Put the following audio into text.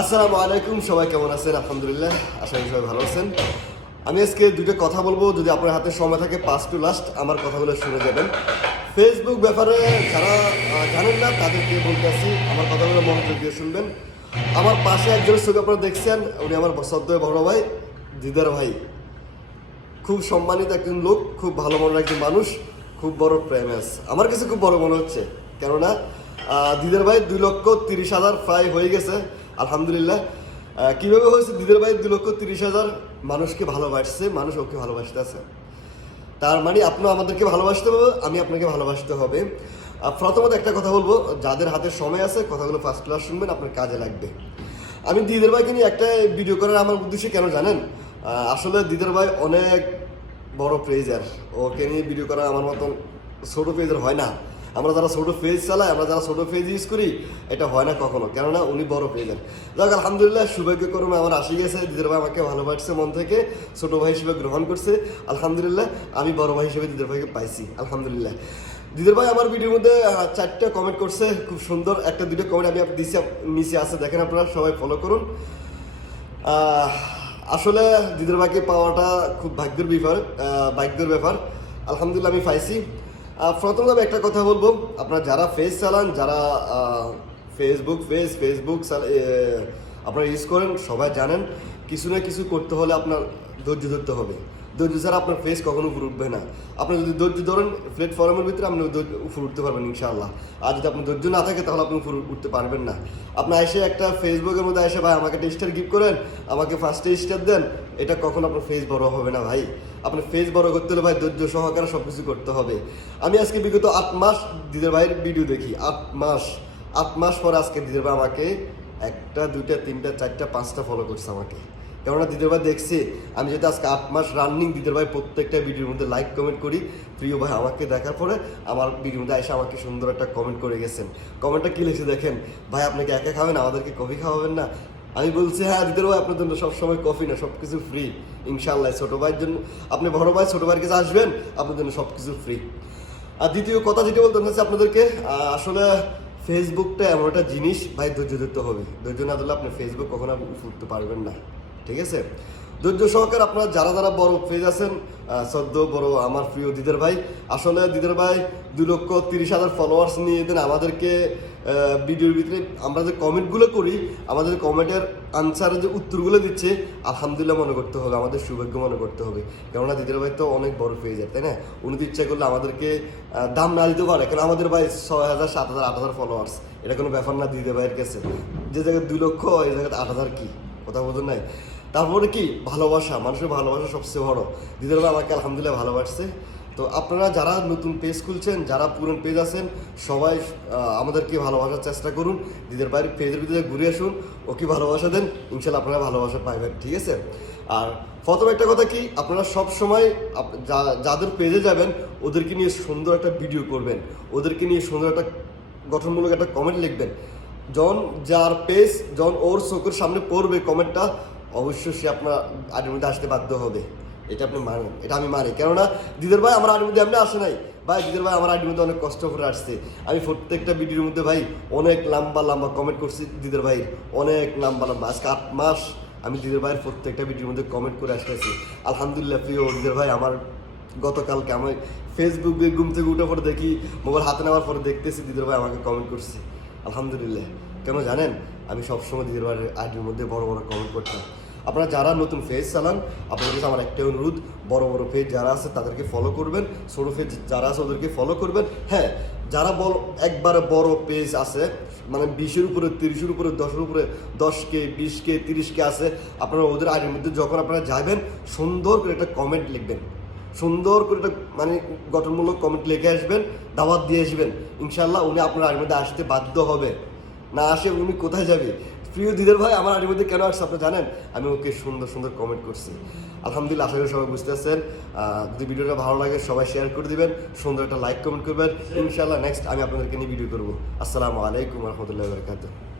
আসসালামু আলাইকুম, সবাই কেমন আছেন? আলহামদুলিল্লাহ, আশা করি সবাই ভালো আছেন। আমি আজকে দুটো কথা বলব, যদি আপনার হাতে সময় থাকে, পাঁচ টু লাস্ট আমার কথাগুলো শুনে যাবেন। ফেসবুক ব্যাপারে যারা জানেন না, তাদেরকে বলতে আসি, আমার কথাগুলো মনোযোগ দিয়ে শুনবেন। আমার পাশে একজন ছবি আপনারা দেখছেন, উনি আমার সদ্য বড় ভাই, দিদার ভাই। খুব সম্মানিত একজন লোক, খুব ভালো মনের একজন মানুষ, খুব বড় প্রেমেস আমার কাছে খুব বড় মনে হচ্ছে, কেননা দিদার ভাই দুই লক্ষ তিরিশ হাজার প্রায় হয়ে গেছে। আলহামদুলিল্লাহ। কীভাবে হয়েছে? দিদার ভাই দু লক্ষ তিরিশ হাজার মানুষকে ভালোবাসছে, মানুষ ওকে ভালোবাসতে আছে। তার মানে আপনি আমাদেরকে ভালোবাসতে হবে, আমি আপনাকে ভালোবাসতে হবে। প্রথমত একটা কথা বলব, যাদের হাতে সময় আছে, কথাগুলো ফার্স্ট ক্লাস শুনবেন, আপনার কাজে লাগবে। আমি দিদের ভাইকে নিয়ে একটা ভিডিও করার আমার উদ্দেশ্য কেন জানেন? আসলে দিদের ভাই অনেক বড় প্রেজার ওকে নিয়ে ভিডিও করা আমার মতন ছোট পেজের হয় না। আমরা যারা ছোটো পেজ চালাই, আমরা যারা ছোটো পেজ ইউজ করি, এটা হয় না কখনো। কেননা উনি বড় পেজের যাক, আলহামদুলিল্লাহ সৌভাগ্যক্রমে আমার আসি গেছে। দিদের ভাই আমাকে ভালোবাসছে মন থেকে। ছোটো ভাই হিসেবে গ্রহণ করছে। আলহামদুলিল্লাহ, আমি বড় ভাই হিসেবে দিদের ভাইকে পাইছি। আলহামদুলিল্লাহ। দিদের ভাই আমার ভিডিওর মধ্যে চারটা কমেন্ট করছে। খুব সুন্দর একটা দুটো কমেন্ট আমি দিছি নিচে আছে। দেখেন আপনারা, সবাই ফলো করুন। আসলে দিদের ভাইকে পাওয়াটা খুব ভাগ্যের ব্যাপার ভাগ্যের ব্যাপার। আলহামদুলিল্লাহ, আমি পাইছি। আমি একটা কথা বলব। আপনারা যারা ফেস চালান, যারা ফেসবুক ফেস ফেসবুক আপনারা ইউজ করেন, সবাই জানেন, কিছু না কিছু করতে হলে আপনার ধৈর্য ধরতে হবে। ধৈর্য ছাড়া আপনার ফেস কখনো উপরে উঠবে না। আপনি যদি ধৈর্য ধরেন প্ল্যাটফর্মের ভিতরে আপনি উপরে উঠতে পারবেন ইনশাআল্লাহ। আর যদি আপনার ধৈর্য না থাকে, তাহলে আপনি উপরে উঠতে পারবেন না। আপনি এসে একটা ফেসবুকের মধ্যে এসে, ভাই, আমাকে একটা স্টার গিফট করেন, আমাকে ফার্স্টে স্টার দেন। এটা কখনো আপনার ফেস বড় হবে না, ভাই। আপনার ফেস বড় করতে হলে, ভাই, ধৈর্য সহকারে সব কিছু করতে হবে। আমি আজকে বিগত আট মাস দিদের ভাইয়ের ভিডিও দেখি। আট মাস। আট মাস পর আজকে দিদের ভাই আমাকে একটা, দুইটা, তিনটা, চারটা, পাঁচটা ফলো করছে আমাকে। কেননা দিদের ভাই দেখছি। আমি যেটা আজকে আট মাস রানিং দিদের ভাই প্রত্যেকটা ভিডিওর মধ্যে লাইক কমেন্ট করি। প্রিয় ভাই, আমাকে দেখার পরে আমার ভিডিওর মধ্যে এসে আমাকে সুন্দর একটা কমেন্ট করে গেছেন। কমেন্টটা কী লিখে দেখেন? ভাই আপনাকে একা খাবেন? আমাদেরকে কফি খাওয়াবেন না? আমি বলছি হ্যাঁ দিদের ভাই, আপনার জন্য সবসময় কফি না সব কিছু ফ্রি ইনশাল্লাহ ছোটো ভাইয়ের জন্য। আপনি বড় ভাই, ছোটো ভাইয়ের কাছে আসবেন, আপনার জন্য সব কিছু ফ্রি আর দ্বিতীয় কথা যেটা বলতে হচ্ছে আপনাদেরকে আসলে ফেসবুকটা এমন একটা জিনিস, ভাই, ধৈর্য ধরতে হবে। ধৈর্য না ধরলে আপনি ফেসবুক কখনো আপনি উঠতে পারবেন না। ঠিক আছে? ধৈর্য সহকারে আপনারা যারা যারা বড় পেজ আছেন সদ্য বড়, আমার প্রিয় দিদের ভাই, আসলে দিদের ভাই দুই লক্ষ তিরিশ হাজার ফলোয়ার্স নিয়ে দেন আমাদেরকে ভিডিওর ভিতরে আমরা যে কমেন্টগুলো করি, আমাদের কমেন্টের আনসারের যে উত্তরগুলো দিচ্ছে, আলহামদুলিল্লাহ মনে করতে হবে, আমাদের সৌভাগ্য মনে করতে হবে। কেননা দিদির ভাই তো অনেক বড় পেয়ে যায় তাই না? উনি তো ইচ্ছা করলে আমাদেরকে দাম না দিতে পারে, কারণ আমাদের ভাই ছয় হাজার, সাত হাজার, আট হাজার ফলোয়ার্স এটা কোনো ব্যাপার না দিদির ভাইয়ের কাছে। যে জায়গায় দুই লক্ষ, এই জায়গায় আট হাজার কি? কথা বোঝেন নাই। তারপরে কি? ভালোবাসা, মানুষের ভালোবাসা সবচেয়ে বড়। দিদির ভাই আমাকে আলহামদুলিল্লাহ ভালোবাসছে। তো আপনারা যারা নতুন পেজ খুলছেন, যারা পুরনো পেজ আছেন, সবাই আমাদেরকে ভালোবাসার চেষ্টা করুন। দিদের বাড়ির পেজের ভিতরে ঘুরে আসুন। ওকে ভালোবাসা দেন। ইনশাল্লাহ আপনারা ভালোবাসা পাইবেন, ঠিক আছে? আর প্রথম একটা কথা কি? আপনারা সব সময় যাদের পেজে যাবেন, ওদেরকে নিয়ে সুন্দর একটা ভিডিও করবেন। ওদেরকে নিয়ে সুন্দর একটা গঠনমূলক একটা কমেন্ট লিখবেন। যখন যার পেজ যখন ওর চোখের সামনে পড়বে কমেন্টটা, অবশ্যই সে আপনার আইডির মধ্যে আসতে বাধ্য হবে। এটা আপনি মানেন, এটা আমি মানি। কেননা দিদের ভাই আমার আইডির মধ্যে আপনি আসে নাই। ভাই, দিদের ভাই আমার আইডির মধ্যে অনেক কষ্ট করে আসছে। আমি প্রত্যেকটা ভিডিওর মধ্যে ভাই অনেক লম্বা লম্বা কমেন্ট করছি দিদের ভাই অনেক লম্বা লম্বা। আজকে আট মাস আমি দিদের ভাইয়ের প্রত্যেকটা ভিডিওর মধ্যে কমেন্ট করে আসতেছি। আলহামদুলিল্লাহ প্রিয় দিদের ভাই, আমার গতকালকে আমি ফেসবুকে ঘুম থেকে উঠে পরে দেখি, মোবাইল হাতে নেওয়ার পরে দেখতেছি দিদির ভাই আমাকে কমেন্ট করছে। আলহামদুলিল্লাহ। কেন জানেন? আমি সবসময় দিদির বাড়ির আইডির মধ্যে বড় বড় কমেন্ট করতাম। আপনারা যারা নতুন ফেজ চালান, আপনাদের কাছে আমার একটাই অনুরোধ, বড় বড় পেজ যারা আছে তাদেরকে ফলো করবেন, ছোটো পেজ যারা আছে ওদেরকে ফলো করবেন। হ্যাঁ যারা বড়, একবারে বড় পেজ আছে মানে বিশের উপরে, তিরিশের উপরে, দশের উপরে দশ কে বিশ কে তিরিশ কে আছে, আপনারা ওদের আইডির মধ্যে যখন আপনারা যাবেন সুন্দর করে একটা কমেন্ট লিখবেন। সুন্দর করে একটা মানে গঠনমূলক কমেন্ট লিখে আসবেন দাওয়াত দিয়ে আসবেন। ইনশাল্লাহ উনি আপনার আড়ির মধ্যে আসতে বাধ্য হবে। না আসে উনি কোথায় যাবে? প্রিয় দিদের ভাই আমার আড়ির মধ্যে কেন আসছে আপনি জানেন? আমি ওকে সুন্দর সুন্দর কমেন্ট করছি। আলহামদুলিল্লাহ আশা করি সবাই বুঝতে পারছেন। আহ, যদি ভিডিওটা ভালো লাগে সবাই শেয়ার করে দিবেন। সুন্দর একটা লাইক কমেন্ট করবেন। ইনশাল্লাহ নেক্সট আমি আপনাদেরকে নিয়ে ভিডিও করব। আসসালামু আলাইকুম রহমতুল্লাহ বরকাত